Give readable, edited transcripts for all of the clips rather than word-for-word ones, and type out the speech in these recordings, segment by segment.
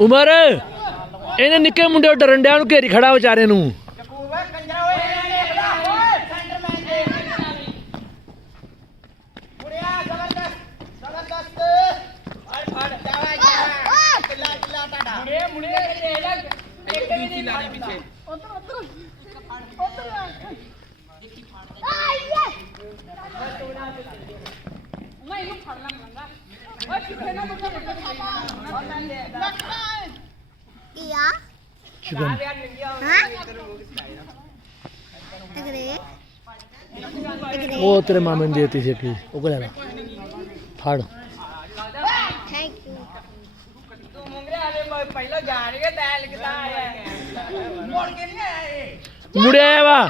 ਉਮਰ ਇਹਨੇ ਨਿੱਕੇ ਮੁੰਡੇ ਡਰਨ ਡਿਆ ਨੂੰ ਘੇਰੀ ਖੜਾ ਵਿਚਾਰੇ ਨੂੰ। ਉਹ ਤੇਰੇ ਮਾਮੇ ਨੂੰ ਦੇਤੀ ਸੀ ਕੀ ਉਹ ਕੋ ਲੈਣਾ ਫੜ। ਮੁੜਿਆ ਆਇਆ ਵਾ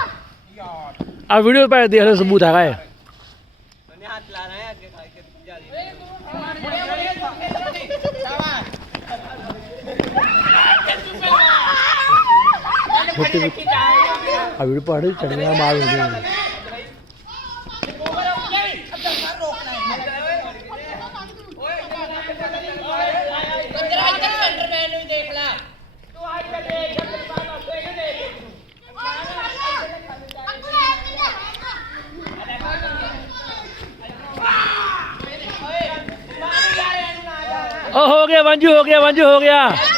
ਆ ਵੀਡੀਓ ਪਾ ਦੇਖ ਲੈ ਸਬੂਤ ਹੈਗਾ ਹੈ। ਆ ਵੀਡੀਓ ਪਾ ਚੜਿਆ ਮਾਰ ਦਿੰਦੇ। हो गया वांजू, हो गया वांजू, हो गया।